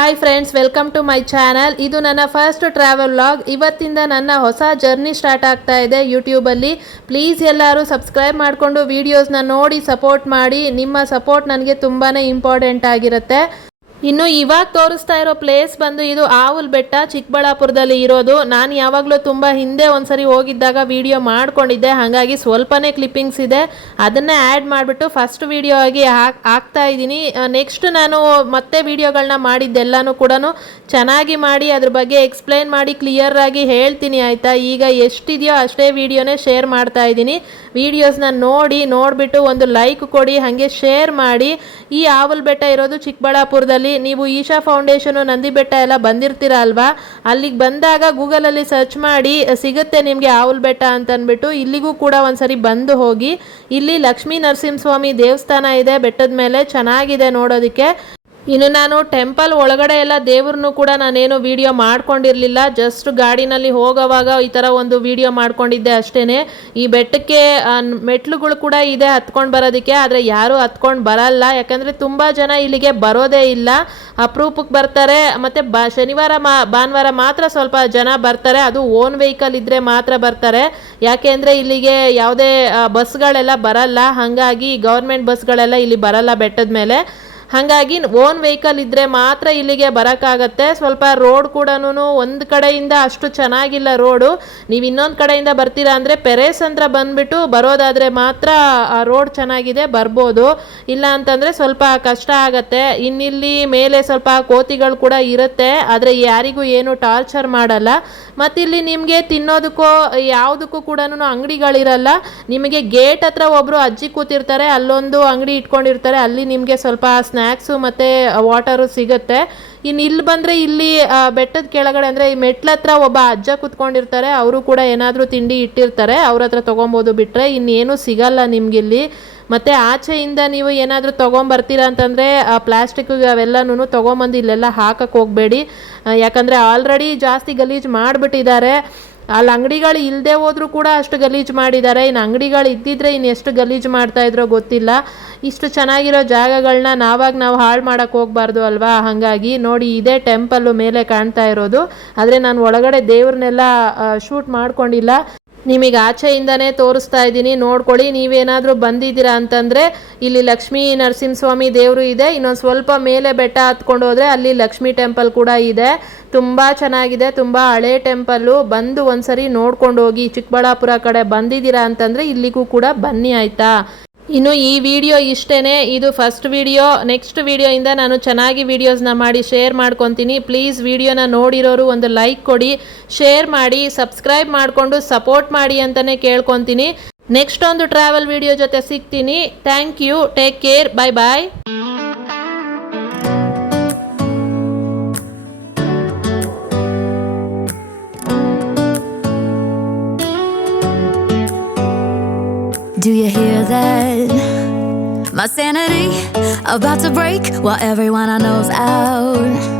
Hi friends, welcome to my channel. ಇದು ನನ್ನ first travel vlog. ಇವತ್ತಿಂದ ನನ್ನ ಹೊಸ ಜರ್ನಿ ಸ್ಟಾರ್ಟ್ ಆಗ್ತಾ ಇದೆ ಯೂಟ್ಯೂಬಲ್ಲಿ. ಪ್ಲೀಸ್ ಎಲ್ಲರೂ ಸಬ್ಸ್ಕ್ರೈಬ್ ಮಾಡಿಕೊಂಡು ವೀಡಿಯೋಸ್ನ ನೋಡಿ ಸಪೋರ್ಟ್ ಮಾಡಿ. ನಿಮ್ಮ ಸಪೋರ್ಟ್ ನನಗೆ ತುಂಬಾ ಇಂಪಾರ್ಟೆಂಟ್ ಆಗಿರುತ್ತೆ. ಇನ್ನು ಇವಾಗ ತೋರಿಸ್ತಾ ಇರೋ ಪ್ಲೇಸ್ ಬಂದು ಇದು ಆವುಲ್ ಬೆಟ್ಟ, ಚಿಕ್ಕಬಳ್ಳಾಪುರದಲ್ಲಿ ಇರೋದು. ನಾನು ಯಾವಾಗಲೂ ತುಂಬ ಹಿಂದೆ ಒಂದ್ಸರಿ ಹೋಗಿದ್ದಾಗ ವಿಡಿಯೋ ಮಾಡ್ಕೊಂಡಿದ್ದೆ, ಹಾಗಾಗಿ ಸ್ವಲ್ಪನೇ ಕ್ಲಿಪ್ಪಿಂಗ್ಸ್ ಇದೆ, ಅದನ್ನೇ ಆ್ಯಡ್ ಮಾಡಿಬಿಟ್ಟು ಫಸ್ಟ್ ವಿಡಿಯೋ ಆಗಿ ಹಾಕ್ತಾ ಇದ್ದೀನಿ. ನೆಕ್ಸ್ಟ್ ನಾನು ಮತ್ತೆ ವಿಡಿಯೋಗಳನ್ನ ಮಾಡಿದ್ದೆಲ್ಲನೂ ಕೂಡ ಚೆನ್ನಾಗಿ ಮಾಡಿ ಅದ್ರ ಬಗ್ಗೆ ಎಕ್ಸ್ಪ್ಲೈನ್ ಮಾಡಿ ಕ್ಲಿಯರಾಗಿ ಹೇಳ್ತೀನಿ, ಆಯಿತಾ. ಈಗ ಎಷ್ಟಿದೆಯೋ ಅಷ್ಟೇ ವಿಡಿಯೋನೇ ಶೇರ್ ಮಾಡ್ತಾ ಇದ್ದೀನಿ. ವಿಡಿಯೋಸ್ನ ನೋಡಿಬಿಟ್ಟು ಒಂದು ಲೈಕ್ ಕೊಡಿ, ಹಾಗೆ ಶೇರ್ ಮಾಡಿ. ಈ ಆವುಲ್ ಬೆಟ್ಟ ಇರೋದು ಚಿಕ್ಕಬಳ್ಳಾಪುರದಲ್ಲಿ. ನೀವು ಈಶಾ ಫೌಂಡೇಶನು, ನಂದಿ ಬೆಟ್ಟ ಎಲ್ಲ ಬಂದಿರ್ತೀರ ಅಲ್ವಾ, ಅಲ್ಲಿಗೆ ಬಂದಾಗ ಗೂಗಲಲ್ಲಿ ಸರ್ಚ್ ಮಾಡಿ ಸಿಗುತ್ತೆ ನಿಮಗೆ ಆವುಲ್ ಬೆಟ್ಟ ಅಂತ ಅಂದ್ಬಿಟ್ಟು. ಇಲ್ಲಿಗೂ ಕೂಡ ಒಂದ್ಸರಿ ಬಂದು ಹೋಗಿ. ಇಲ್ಲಿ ಲಕ್ಷ್ಮೀ ನರಸಿಂಹಸ್ವಾಮಿ ದೇವಸ್ಥಾನ ಇದೆ ಬೆಟ್ಟದ ಮೇಲೆ, ಚೆನ್ನಾಗಿದೆ ನೋಡೋದಕ್ಕೆ. ಇನ್ನು ನಾನು ಟೆಂಪಲ್ ಒಳಗಡೆ ಎಲ್ಲ ದೇವ್ರನ್ನೂ ಕೂಡ ನಾನೇನು ವಿಡಿಯೋ ಮಾಡ್ಕೊಂಡಿರಲಿಲ್ಲ, ಜಸ್ಟ್ ಗಾಡಿನಲ್ಲಿ ಹೋಗೋವಾಗ ಈ ಥರ ಒಂದು ವಿಡಿಯೋ ಮಾಡ್ಕೊಂಡಿದ್ದೆ ಅಷ್ಟೇ. ಈ ಬೆಟ್ಟಕ್ಕೆ ಮೆಟ್ಲುಗಳು ಕೂಡ ಇದೆ ಹತ್ಕೊಂಡು ಬರೋದಕ್ಕೆ, ಆದರೆ ಯಾರೂ ಹತ್ಕೊಂಡು ಬರಲ್ಲ, ಯಾಕಂದರೆ ತುಂಬ ಜನ ಇಲ್ಲಿಗೆ ಬರೋದೇ ಇಲ್ಲ, ಅಪರೂಪಕ್ಕೆ ಬರ್ತಾರೆ. ಮತ್ತು ಶನಿವಾರ ಭಾನುವಾರ ಮಾತ್ರ ಸ್ವಲ್ಪ ಜನ ಬರ್ತಾರೆ, ಅದು ಓನ್ ವೆಹಿಕಲ್ ಇದ್ದರೆ ಮಾತ್ರ ಬರ್ತಾರೆ. ಯಾಕೆ ಅಂದರೆ ಇಲ್ಲಿಗೆ ಯಾವುದೇ ಬಸ್ಗಳೆಲ್ಲ ಬರಲ್ಲ, ಹಾಗಾಗಿ ಗೌರ್ಮೆಂಟ್ ಬಸ್ಗಳೆಲ್ಲ ಇಲ್ಲಿ ಬರಲ್ಲ ಬೆಟ್ಟದ ಮೇಲೆ. ಹಾಗಾಗಿ ಓನ್ ವೆಹಿಕಲ್ ಇದ್ದರೆ ಮಾತ್ರ ಇಲ್ಲಿಗೆ ಬರೋಕ್ಕಾಗತ್ತೆ. ಸ್ವಲ್ಪ ರೋಡ್ ಕೂಡ ಒಂದು ಕಡೆಯಿಂದ ಅಷ್ಟು ಚೆನ್ನಾಗಿಲ್ಲ ರೋಡು. ನೀವು ಇನ್ನೊಂದು ಕಡೆಯಿಂದ ಬರ್ತೀರಾ ಅಂದರೆ ಪೆರೇಸ್ ಅಂತ ಬಂದುಬಿಟ್ಟು ಬರೋದಾದರೆ ಮಾತ್ರ ಆ ರೋಡ್ ಚೆನ್ನಾಗಿದೆ, ಬರ್ಬೋದು. ಇಲ್ಲ ಅಂತಂದರೆ ಸ್ವಲ್ಪ ಕಷ್ಟ ಆಗತ್ತೆ. ಇನ್ನಿಲ್ಲಿ ಮೇಲೆ ಸ್ವಲ್ಪ ಕೋತಿಗಳು ಕೂಡ ಇರುತ್ತೆ, ಆದರೆ ಯಾರಿಗೂ ಏನು ಟಾರ್ಚರ್ ಮಾಡಲ್ಲ. ಮತ್ತಿಲ್ಲಿ ನಿಮಗೆ ತಿನ್ನೋದಕ್ಕೋ ಯಾವುದಕ್ಕೂ ಕೂಡ ಅಂಗಡಿಗಳಿರಲ್ಲ. ನಿಮಗೆ ಗೇಟ್ ಹತ್ರ ಒಬ್ಬರು ಅಜ್ಜಿ ಕೂತಿರ್ತಾರೆ, ಅಲ್ಲೊಂದು ಅಂಗಡಿ ಇಟ್ಕೊಂಡಿರ್ತಾರೆ, ಅಲ್ಲಿ ನಿಮಗೆ ಸ್ವಲ್ಪ ಸ್ನ್ಯಾಕ್ಸು ಮತ್ತು ವಾಟರು ಸಿಗುತ್ತೆ. ಇನ್ನು ಇಲ್ಲಿ ಬಂದರೆ ಇಲ್ಲಿ ಬೆಟ್ಟದ ಕೆಳಗಡೆ ಅಂದರೆ ಈ ಮೆಟ್ಲ ಹತ್ರ ಒಬ್ಬ ಅಜ್ಜ ಕೂತ್ಕೊಂಡಿರ್ತಾರೆ, ಅವರು ಕೂಡ ಏನಾದರೂ ತಿಂಡಿ ಇಟ್ಟಿರ್ತಾರೆ, ಅವ್ರ ಹತ್ರ ತೊಗೊಬೋದು. ಬಿಟ್ಟರೆ ಇನ್ನೇನು ಸಿಗಲ್ಲ ನಿಮಗಿಲ್ಲಿ. ಮತ್ತು ಆಚೆಯಿಂದ ನೀವು ಏನಾದರೂ ತೊಗೊಂಬರ್ತೀರಾ ಅಂತಂದರೆ ಪ್ಲಾಸ್ಟಿಕ್ ಅವೆಲ್ಲನೂ ತೊಗೊಂಬಂದು ಇಲ್ಲೆಲ್ಲ ಹಾಕಕ್ಕೆ ಹೋಗಬೇಡಿ, ಯಾಕಂದರೆ ಆಲ್ರೆಡಿ ಜಾಸ್ತಿ ಗಲೀಜು ಮಾಡಿಬಿಟ್ಟಿದ್ದಾರೆ. ಅಲ್ಲಿ ಅಂಗಡಿಗಳು ಇಲ್ಲದೆ ಹೋದರೂ ಕೂಡ ಅಷ್ಟು ಗಲೀಜು ಮಾಡಿದ್ದಾರೆ. ಇನ್ನು ಅಂಗಡಿಗಳು ಇದ್ದಿದ್ರೆ ಇನ್ನು ಎಷ್ಟು ಗಲೀಜು ಮಾಡ್ತಾಯಿದ್ರೋ ಗೊತ್ತಿಲ್ಲ. ಇಷ್ಟು ಚೆನ್ನಾಗಿರೋ ಜಾಗಗಳನ್ನ ನಾವು ಹಾಳು ಮಾಡೋಕ್ಕೆ ಹೋಗಬಾರ್ದು ಅಲ್ವಾ. ಹಾಗಾಗಿ ನೋಡಿ, ಇದೇ ಟೆಂಪಲ್ಲು ಮೇಲೆ ಕಾಣ್ತಾ ಇರೋದು, ಆದರೆ ನಾನು ಒಳಗಡೆ ದೇವ್ರನ್ನೆಲ್ಲ ಶೂಟ್ ಮಾಡ್ಕೊಂಡಿಲ್ಲ, ನಿಮಗೆ ಆಚೆಯಿಂದನೇ ತೋರಿಸ್ತಾ ಇದ್ದೀನಿ, ನೋಡ್ಕೊಳ್ಳಿ. ನೀವೇನಾದರೂ ಬಂದಿದ್ದೀರಾ ಅಂತಂದರೆ ಇಲ್ಲಿ ಲಕ್ಷ್ಮೀ ನರಸಿಂಹಸ್ವಾಮಿ ದೇವರು ಇದೆ. ಇನ್ನೊಂದು ಸ್ವಲ್ಪ ಮೇಲೆ ಬೆಟ್ಟ ಹತ್ಕೊಂಡು ಹೋದರೆ ಅಲ್ಲಿ ಲಕ್ಷ್ಮೀ ಟೆಂಪಲ್ ಕೂಡ ಇದೆ. ತುಂಬ ಚೆನ್ನಾಗಿದೆ, ತುಂಬ ಹಳೇ ಟೆಂಪಲ್ಲು. ಬಂದು ಒಂದ್ಸರಿ ನೋಡ್ಕೊಂಡು ಹೋಗಿ. ಚಿಕ್ಕಬಳ್ಳಾಪುರ ಕಡೆ ಬಂದಿದ್ದೀರಾ ಅಂತಂದರೆ ಇಲ್ಲಿಗೂ ಕೂಡ ಬನ್ನಿ, ಆಯಿತಾ. ಇನ್ನು ಈ ವಿಡಿಯೋ ಇಷ್ಟೇ, ಇದು ಫಸ್ಟ್ ವಿಡಿಯೋ. ನೆಕ್ಸ್ಟ್ ವಿಡಿಯೋಯಿಂದ ನಾನು ಚೆನ್ನಾಗಿ ವಿಡಿಯೋಸ್ನ ಮಾಡಿ ಶೇರ್ ಮಾಡ್ಕೊತೀನಿ. ಪ್ಲೀಸ್ ವಿಡಿಯೋನ ನೋಡಿರೋರು ಒಂದು ಲೈಕ್ ಕೊಡಿ, ಶೇರ್ ಮಾಡಿ, ಸಬ್ಸ್ಕ್ರೈಬ್ ಮಾಡಿಕೊಂಡು ಸಪೋರ್ಟ್ ಮಾಡಿ ಅಂತಲೇ ಕೇಳ್ಕೊತೀನಿ. ನೆಕ್ಸ್ಟ್ ಒಂದು ಟ್ರಾವೆಲ್ ವಿಡಿಯೋ ಜೊತೆ ಸಿಗ್ತೀನಿ. Thank you, take care, bye bye. Do you hear that? My sanity about to break while everyone I know's out.